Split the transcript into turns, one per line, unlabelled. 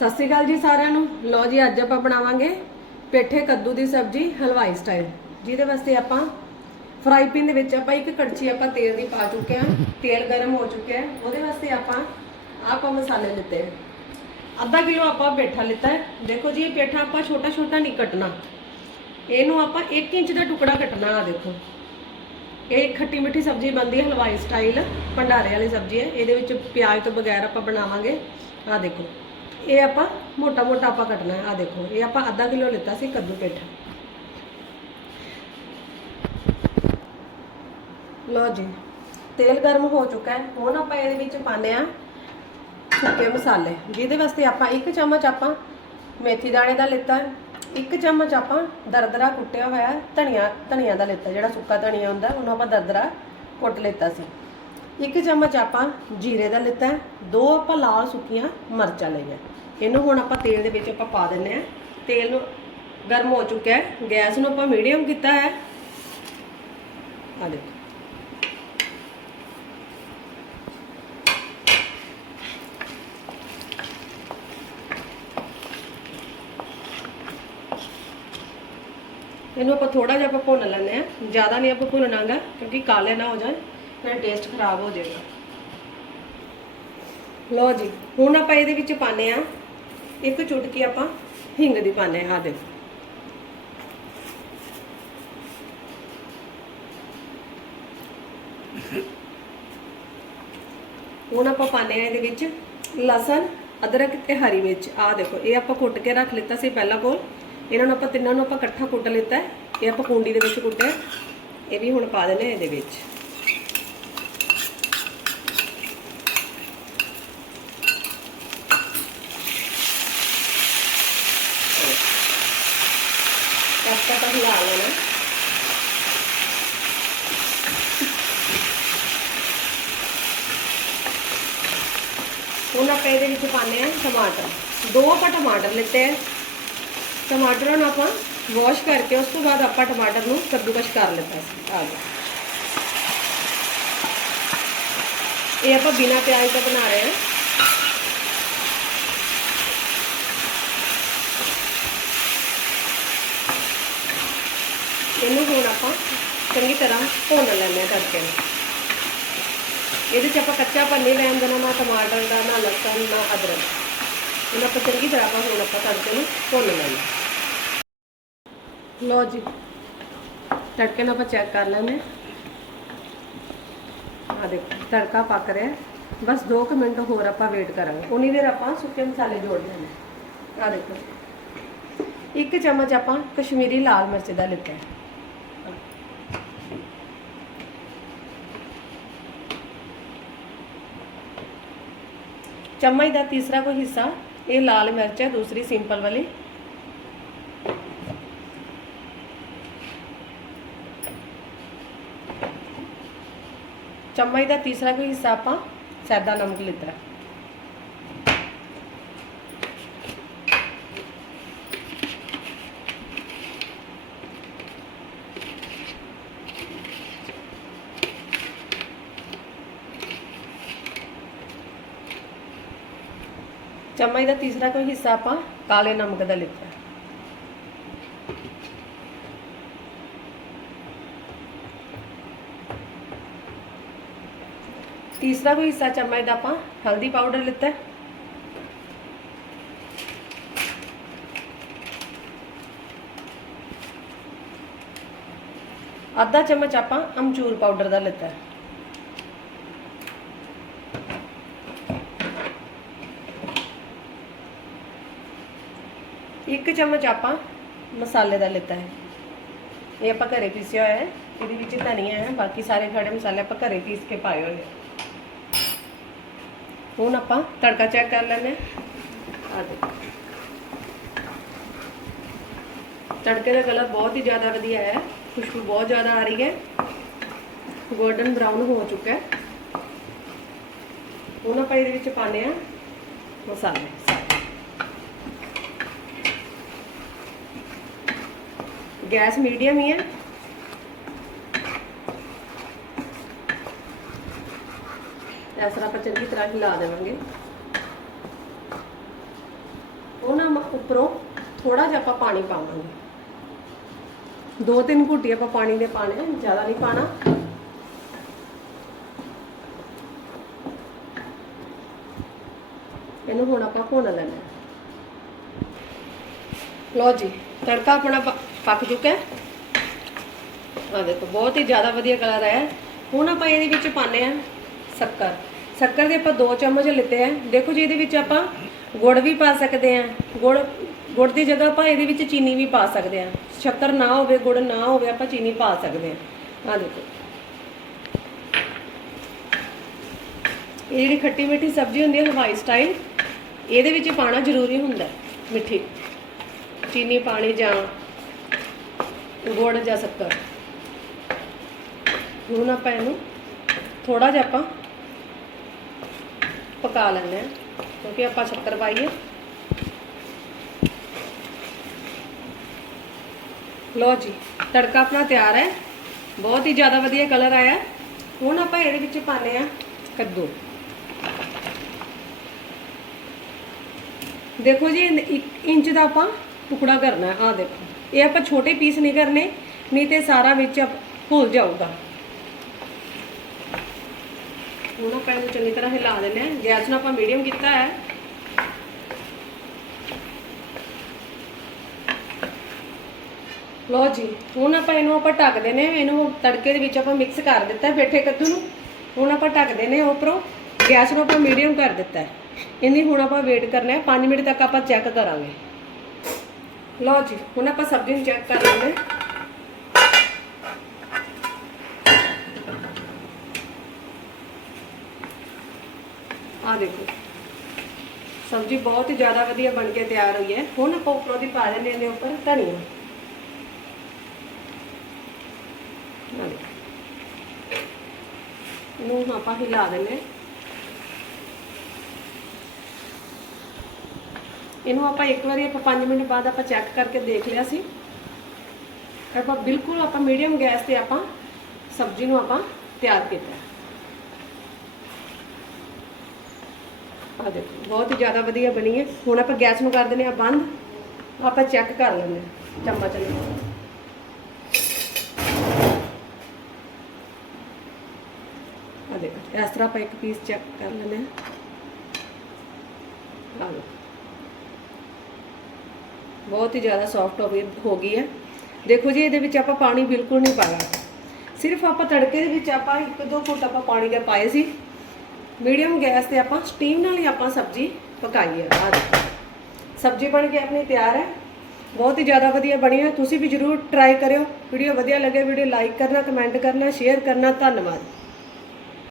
ਸਤਿ ਸ਼੍ਰੀ ਅਕਾਲ ਜੀ ਸਾਰਿਆਂ ਨੂੰ। ਲਓ ਜੀ, ਅੱਜ ਆਪਾਂ ਬਣਾਵਾਂਗੇ ਪੇਠੇ ਕੱਦੂ ਦੀ ਸਬਜ਼ੀ ਹਲਵਾਈ ਸਟਾਈਲ। ਜਿਹਦੇ ਵਾਸਤੇ ਆਪਾਂ ਫਰਾਈ ਪੈਨ ਦੇ ਵਿੱਚ ਆਪਾਂ ਇੱਕ ਕੜਛੀ ਆਪਾਂ ਤੇਲ ਦੀ ਪਾ ਚੁੱਕੇ ਹਾਂ। ਤੇਲ ਗਰਮ ਹੋ ਚੁੱਕਿਆ ਹੈ। ਉਹਦੇ ਵਾਸਤੇ ਆਪਾਂ ਆਪਾਂ ਮਸਾਲੇ ਲਿੱਤੇ ਹੈ। ਅੱਧਾ ਕਿਲੋ ਆਪਾਂ ਪੇਠਾ ਲਿੱਤਾ ਹੈ। ਦੇਖੋ ਜੀ, ਇਹ ਪੇਠਾ ਆਪਾਂ ਛੋਟਾ ਛੋਟਾ ਨਹੀਂ ਕੱਟਣਾ। ਇਹਨੂੰ ਆਪਾਂ 1 ਇੰਚ ਦਾ ਟੁਕੜਾ ਕੱਟਣਾ ਆ ਦੇਖੋ। ਇਹ ਖੱਟੀ ਮਿੱਠੀ ਸਬਜ਼ੀ ਬਣਦੀ ਹੈ, ਹਲਵਾਈ ਸਟਾਈਲ। ਭੰਡਾਰੇ ਵਾਲੀ ਸਬਜ਼ੀ ਹੈ। ਇਹਦੇ ਵਿੱਚ ਪਿਆਜ਼ ਤੋਂ ਬਗੈਰ ਆਪਾਂ ਬਣਾਵਾਂਗੇ। ਆ ਦੇਖੋ। ਇਹ ਆਪਾਂ ਮੋਟਾ ਮੋਟਾ ਆਪਾਂ ਕੱਟਣਾ ਹੈ ਆ ਦੇਖੋ ਇਹ ਆਪਾਂ ਅੱਧਾ ਕਿਲੋ ਲਿੱਤਾ ਸੀ ਕੱਦੂ ਪੇਠਾ ਲਓ ਜੀ ਤੇਲ ਗਰਮ ਹੋ ਚੁੱਕਾ ਹੈ ਹੁਣ ਆਪਾਂ ਇਹਦੇ ਵਿੱਚ ਪਾਉਂਦੇ ਆ ਸੁੱਕੇ ਮਸਾਲੇ ਜਿਹਦੇ ਵਾਸਤੇ ਆਪਾਂ ਇੱਕ ਚਮਚ ਆਪਾਂ ਮੇਥੀ ਦਾਣੇ ਦਾ ਲਿੱਤਾ ਹੈ ਇੱਕ ਚਮਚ ਆਪਾਂ ਦਰਦਰਾ ਕੁੱਟਿਆ ਹੋਇਆ ਧਨੀਆ ਧਨੀਆ ਦਾ ਲਿੱਤਾ ਜਿਹੜਾ ਸੁੱਕਾ ਧਨੀਆ ਹੁੰਦਾ ਉਹਨੂੰ ਆਪਾਂ ਦਰਦਰਾ ਕੁੱਟ ਲਿੱਤਾ ਸੀ ਇੱਕ ਚਮਚ ਆਪਾਂ ਜੀਰੇ ਦਾ ਲਿੱਤਾ ਦੋ ਆਪਾਂ ਲਾਲ ਸੁੱਕੀਆਂ ਮਿਰਚਾਂ ਲਈਆਂ ਇਹਨੂੰ ਹੁਣ ਆਪਾਂ ਤੇਲ ਦੇ ਵਿੱਚ ਆਪਾਂ ਪਾ ਦਿੰਨੇ ਆ ਤੇਲ ਨੂੰ ਗਰਮ ਹੋ ਚੁੱਕਿਆ ਹੈ। ਗੈਸ ਨੂੰ ਆਪਾਂ ਮੀਡੀਅਮ ਕੀਤਾ ਹੈ। ਆ ਦੇਖੋ। ਇਹਨੂੰ ਆਪਾਂ ਥੋੜਾ ਜਿਹਾ ਆਪਾਂ ਭੁੰਨ ਲੈਂਦੇ ਆ ਜ਼ਿਆਦਾ ਨਹੀਂ ਆਪਾਂ ਭੁੰਨਣਾਗਾ, ਕਿਉਂਕਿ ਕਾਲੇ ਨਾ ਹੋ ਜਾਣ। ਫਿਰ ਟੇਸਟ ਖਰਾਬ ਹੋ ਜਾਏਗਾ। ਲਓ ਜੀ, ਹੁਣ ਆਪਾਂ ਇਹਦੇ ਵਿੱਚ ਪਾਣੇ ਆ ਇੱਕ ਚੁਟਕੀ ਆਪਾਂ ਹਿੰਗ ਦੀ ਪਾਣੇ ਆ ਦੇਖੋ। ਹੁਣ ਆਪਾਂ ਪਾਣੇ ਆ ਇਹਦੇ ਵਿੱਚ ਲਸਣ, ਅਦਰਕ ਤੇ ਹਰੀ ਮਿਰਚ ਆ ਦੇਖੋ, ਇਹ ਆਪਾਂ ਕੁੱਟ ਕੇ ਰੱਖ ਲਿੱਤਾ ਸੀ ਪਹਿਲਾਂ ਕੋਲ। ਇਹਨਾਂ ਨੂੰ ਆਪਾਂ ਤਿੰਨਾਂ ਨੂੰ ਆਪਾਂ ਇਕੱਠਾ ਕੁੱਟ ਲਿੱਤਾ ਇਹ ਆਪਾਂ ਕੁੰਡੀ ਦੇ ਵਿੱਚ ਕੁੱਟਿਆ ਇਹ ਵੀ ਹੁਣ ਪਾ ਦੇਣਾ ਇਹਦੇ ਵਿੱਚ। ਕਸਤਾ ਤਾਂ ਹਿਲਾ ਲੈਣਾ ਹੁਣ ਆਪਾਂ ਇਹਦੇ ਵਿੱਚ ਪਾਣੇ ਆ ਟਮਾਟਰ। ਦੋ ਆਪਾਂ ਟਮਾਟਰ ਲਿੱਤੇ ਆ। ਟਮਾਟਰਾਂ ਨੂੰ ਆਪਾਂ ਵਾਸ਼ ਕਰਕੇ ਉਸ ਤੋਂ ਬਾਅਦ ਆਪਾਂ ਟਮਾਟਰ ਨੂੰ ਕੱਦੂਕਸ਼ ਕਰ ਲਿੱਤਾ ਸੀ। ਆ ਗਿਆ। ਇਹ ਆਪਾਂ ਬਿਨਾ ਪਿਆਜ਼ ਤੋਂ ਬਣਾ ਰਹੇ ਹਾਂ। ਇਹਨੂੰ ਹੁਣ ਆਪਾਂ ਚੰਗੀ ਤਰ੍ਹਾਂ ਭੁੰਨ ਲੈਂਦੇ ਹਾਂ ਤੜਕੇ ਨੂੰ। ਇਹਦੇ 'ਚ ਆਪਾਂ ਕੱਚਾ ਪੰਨੀ ਲੈਣ ਦੇਣਾ, ਨਾ ਟਮਾਟਰ ਦਾ, ਨਾ ਲਸਣ, ਨਾ ਅਦਰਕ। ਇਹਨਾਂ ਆਪਾਂ ਚੰਗੀ ਤਰ੍ਹਾਂ ਆਪਾਂ ਹੁਣ ਆਪਾਂ ਤੜਕੇ ਨੂੰ ਭੁੰਨ ਲੈਣਾ ਲਓ ਜੀ, ਤੜਕੇ ਨੂੰ ਆਪਾਂ ਚੈੱਕ ਕਰ ਲੈਂਦੇ ਆ ਦੇਖੋ, ਤੜਕਾ ਪੱਕ ਰਿਹਾ ਬਸ 2 ਕੁ ਮਿੰਟ ਹੋਰ ਆਪਾਂ ਵੇਟ ਕਰਾਂਗੇ। ਉਨੀ ਦੇਰ ਆਪਾਂ ਸੁੱਕੇ ਮਸਾਲੇ ਜੋੜ ਲੈਣੇ ਆ ਦੇਖੋ। ਇੱਕ ਚਮਚ ਆਪਾਂ ਕਸ਼ਮੀਰੀ ਲਾਲ ਮਿਰਚ ਦਾ ਲਿੱਤਾ ਹੈ ਚਮਚ ਦਾ ਤੀਸਰਾ ਕੋਈ ਹਿੱਸਾ, ਇਹ ਲਾਲ ਮਿਰਚ ਹੈ, ਦੂਸਰੀ ਸਿੰਪਲ ਵਾਲੀ। ਚਮਚ ਦਾ ਤੀਸਰਾ ਕੋਈ ਹਿੱਸਾ ਆਪਾਂ ਸੈਦਾ ਨਮਕ ਲਿੱਤਾ। ਚਮਚ ਦਾ ਤੀਸਰਾ ਕੋਈ ਹਿੱਸਾ ਆਪਾਂ ਕਾਲੇ ਨਮਕ ਦਾ ਲਿੱਤਾ। ਤੀਸਰਾ ਕੋਈ ਹਿੱਸਾ ਚਮਚ ਦਾ ਆਪਾਂ ਹਲਦੀ ਪਾਊਡਰ ਲਿੱਤਾ। ਅੱਧਾ ਚਮਚ ਆਪਾਂ ਅਮਚੂਰ ਪਾਊਡਰ ਦਾ ਲਿੱਤਾ। ਇੱਕ ਚਮਚ ਆਪਾਂ ਮਸਾਲੇ ਦਾ ਲਿੱਤਾ ਹੈ। ਇਹ ਆਪਾਂ ਘਰੇ ਪੀਸਿਆ ਹੋਇਆ ਹੈ। ਇਹਦੇ ਵਿੱਚ ਧਨੀਆ ਹੈ। ਬਾਕੀ ਸਾਰੇ ਖੜੇ ਮਸਾਲੇ ਆਪਾਂ ਘਰੇ ਪੀਸ ਕੇ ਪਾਏ ਹੋਏ ਆ ਹੁਣ ਆਪਾਂ ਤੜਕਾ ਚੈੱਕ ਕਰ ਲੈਂਦੇ ਹਾਂ। ਆ ਦੇਖੋ। ਤੜਕੇ ਦਾ ਕਲਰ ਬਹੁਤ ਹੀ ਜ਼ਿਆਦਾ ਵਧੀਆ ਹੈ। ਖੁਸ਼ਬੂ ਬਹੁਤ ਜ਼ਿਆਦਾ ਆ ਰਹੀ ਹੈ। ਗੋਲਡਨ ਬਰਾਊਨ ਹੋ ਚੁੱਕਾ ਹੈ। ਹੁਣ ਆਪਾਂ ਇਹਦੇ ਵਿੱਚ ਪਾਉਂਦੇ ਆ ਮਸਾਲੇ। ਸਾਰੇ ਗੈਸ ਮੀਡੀਅਮ ਹੀ ਹੈ। ਇਸ ਤਰ੍ਹਾਂ ਆਪਾਂ ਚੰਗੀ ਤਰ੍ਹਾਂ ਹਿਲਾ ਦੇਵਾਂਗੇ। ਉੱਪਰੋਂ ਥੋੜਾ ਜਿਹਾ ਆਪਾਂ ਪਾਣੀ ਪਾਵਾਂਗੇ। ਦੋ ਤਿੰਨ ਘੁੱਟੀ ਆਪਾਂ ਪਾਣੀ ਦੇ ਪਾਣੇ ਜ਼ਿਆਦਾ ਨਹੀਂ ਪਾਣਾ ਇਹਨੂੰ ਹੁਣ ਆਪਾਂ ਭੁੰਨ ਲੈਣਾ। ਹੈ। ਲਓ ਜੀ, ਤੜਕਾ ਆਪਣਾ ਪ- ਪੱਕ ਚੁੱਕਾ ਹੈ। ਆ ਦੇਖੋ, ਬਹੁਤ ਹੀ ਜ਼ਿਆਦਾ ਵਧੀਆ ਕਲਰ ਆਇਆ। ਹੈ। ਹੁਣ ਆਪਾਂ ਇਹਦੇ ਵਿੱਚ ਪਾਣੇ ਆ ਸ਼ੱਕਰ। ਸ਼ੱਕਰ ਦੇ ਆਪਾਂ 2 ਚਮਚ ਲਿੱਤੇ ਆ ਦੇਖੋ ਜੀ, ਇਹਦੇ ਵਿੱਚ ਆਪਾਂ ਗੁੜ ਵੀ ਪਾ ਸਕਦੇ ਆ ਗੁੜ ਗੁੜ ਦੀ ਜਗ੍ਹਾ ਆਪਾਂ ਇਹਦੇ ਵਿੱਚ ਚੀਨੀ ਵੀ ਪਾ ਸਕਦੇ ਆ ਸ਼ੱਕਰ ਨਾ ਹੋਵੇ, ਗੁੜ ਨਾ ਹੋਵੇ, ਆਪਾਂ ਚੀਨੀ ਪਾ ਸਕਦੇ ਆ ਆ ਦੇਖੋ। ਇਹ ਜਿਹੜੀ ਖੱਟੀ ਮਿੱਠੀ ਸਬਜ਼ੀ ਹੁੰਦੀ ਹੈ ਹਵਾਈ ਸਟਾਈਲ, ਇਹਦੇ ਵਿੱਚ ਪਾਣਾ ਜ਼ਰੂਰੀ ਹੁੰਦਾ ਮਿੱਠੀ। ਚੀਨੀ ਪਾਣੀ ਜਾਂ ਗੁੜ ਜਾਂ ਸ਼ੱਕਰ। ਹੁਣ ਆਪਾਂ ਇਹਨੂੰ ਥੋੜਾ ਜਿਹਾ ਆਪਾਂ ਪਕਾ ਲੈਂਦੇ ਹਾਂ, ਕਿਉਂਕਿ ਆਪਾਂ ਸ਼ੱਕਰ ਪਾਈਏ। ਹੈ ਲੋ ਜੀ, ਤੜਕਾ ਆਪਣਾ ਤਿਆਰ ਹੈ। ਬਹੁਤ ਹੀ ਜ਼ਿਆਦਾ ਵਧੀਆ ਕਲਰ ਆਇਆ। ਹੁਣ ਆਪਾਂ ਇਹਦੇ ਵਿੱਚ ਪਾਣੇ ਆ ਕੱਦੂ। ਦੇਖੋ ਜੀ 1 ਇੰਚ ਦਾ ਆਪਾਂ ਟੁਕੜਾ ਕਰਨਾ ਹੈ ਆ ਦੇਖੋ। ਇਹ ਆਪਾਂ ਛੋਟੇ ਪੀਸ ਨਹੀਂ ਕਰਨੇ, ਨਹੀਂ ਤੇ ਸਾਰਾ ਵਿੱਚ ਭੁੱਲ ਜਾਊਗਾ। ਹੁਣ ਆਪਾਂ ਇਹਨੂੰ ਚੰਗੀ ਤਰ੍ਹਾਂ ਹਿਲਾ ਦਿੰਦੇ ਹਾਂ। ਗੈਸ ਨੂੰ ਆਪਾਂ ਮੀਡੀਅਮ ਕੀਤਾ ਹੈ। ਲੋ ਜੀ, ਹੁਣ ਆਪਾਂ ਇਹਨੂੰ ਆਪਾਂ ਢੱਕ ਦਿੰਦੇ ਹਾਂ। ਇਹਨੂੰ ਤੜਕੇ ਦੇ ਵਿੱਚ ਆਪਾਂ ਮਿਕਸ ਕਰ ਦਿੱਤਾ ਬੈਠੇ ਕੱਦੂ ਨੂੰ। ਹੁਣ ਆਪਾਂ ਢੱਕ ਦਿੰਦੇ ਹਾਂ ਉੱਪਰੋਂ। ਗੈਸ ਨੂੰ ਆਪਾਂ ਮੀਡੀਅਮ ਕਰ ਦਿੱਤਾ ਹੈ। ਹੁਣ ਆਪਾਂ ਵੇਟ ਕਰਨਾ ਹੈ। 5 ਮਿੰਟ ਤੱਕ ਆਪਾਂ ਚੈੱਕ ਕਰਾਂਗੇ। ਲੋ ਜੀ ਹੁਣ ਆਪਾਂ ਸਬਜ਼ੀ ਨੂੰ ਚੈੱਕ ਕਰ ਲੈਂਦੇ ਹਾਂ ਆ ਦੇਖੋ ਸਬਜ਼ੀ ਬਹੁਤ ਹੀ ਜ਼ਿਆਦਾ ਵਧੀਆ ਬਣ ਕੇ ਤਿਆਰ ਹੋਈ ਹੈ ਹੁਣ ਆਪਾਂ ਉੱਪਰੋਂ ਦੀ ਪਾ ਦਿੰਦੇ ਨੇ ਉੱਪਰ ਧਨੀਆ ਆ ਦੇਖੋ। ਇਹਨੂੰ ਹੁਣ ਆਪਾਂ ਹਿਲਾ ਦਿੰਦੇ ਇਹਨੂੰ ਆਪਾਂ ਇੱਕ ਵਾਰੀ ਆਪਾਂ 5 ਮਿੰਟ ਬਾਅਦ ਆਪਾਂ ਚੈੱਕ ਕਰਕੇ ਦੇਖ ਲਿਆ ਸੀ ਆਪਾਂ ਬਿਲਕੁਲ ਆਪਾਂ ਮੀਡੀਅਮ ਗੈਸ ਤੇ ਆਪਾਂ ਸਬਜ਼ੀ ਨੂੰ ਆਪਾਂ ਤਿਆਰ ਕੀਤਾ ਆ ਦੇਖੋ ਬਹੁਤ ਹੀ ਜ਼ਿਆਦਾ ਵਧੀਆ ਬਣੀ ਹੈ ਹੁਣ ਆਪਾਂ ਗੈਸ ਨੂੰ ਕਰ ਦਿੰਦੇ ਆ ਬੰਦ ਆਪਾਂ ਚੈੱਕ ਕਰ ਲੈਂਦੇ ਹਾਂ ਚਮਚ ਨਾਲ ਆ ਦੇਖੋ ਇਸ ਤਰ੍ਹਾਂ ਆਪਾਂ ਇੱਕ ਪੀਸ ਚੈੱਕ ਕਰ ਲੈਂਦੇ ਹਾਂ ਆ ਲਓ ਬਹੁਤ ਹੀ ਜ਼ਿਆਦਾ ਸੌਫਟ ਹੋ ਗਈ ਹੋ ਗਈ ਹੈ। ਦੇਖੋ ਜੀ, ਇਹਦੇ ਵਿੱਚ ਆਪਾਂ ਪਾਣੀ ਬਿਲਕੁਲ ਨਹੀਂ ਪਾਇਆ। ਸਿਰਫ ਆਪਾਂ ਤੜਕੇ ਦੇ ਵਿੱਚ ਆਪਾਂ ਇੱਕ ਦੋ ਫੁੱਟ ਆਪਾਂ ਪਾਣੀ ਦੇ ਪਾਏ ਸੀ। ਮੀਡੀਅਮ ਗੈਸ ਤੇ ਆਪਾਂ ਸਟੀਮ ਨਾਲ ਹੀ ਆਪਾਂ ਸਬਜ਼ੀ ਪਕਾਈ ਹੈ। ਆ ਦੇਖੋ। ਸਬਜ਼ੀ ਬਣ ਕੇ ਆਪਣੀ ਤਿਆਰ ਹੈ। ਬਹੁਤ ਹੀ ਜ਼ਿਆਦਾ ਵਧੀਆ ਬਣੀ ਹੈ। ਤੁਸੀਂ ਵੀ ਜਰੂਰ ਟਰਾਈ ਕਰਿਓ। ਵੀਡੀਓ ਵਧੀਆ ਲੱਗੇ, ਵੀਡੀਓ ਲਾਈਕ ਕਰਨਾ ਕਮੈਂਟ ਕਰਨਾ ਸ਼ੇਅਰ ਕਰਨਾ। ਧੰਨਵਾਦ।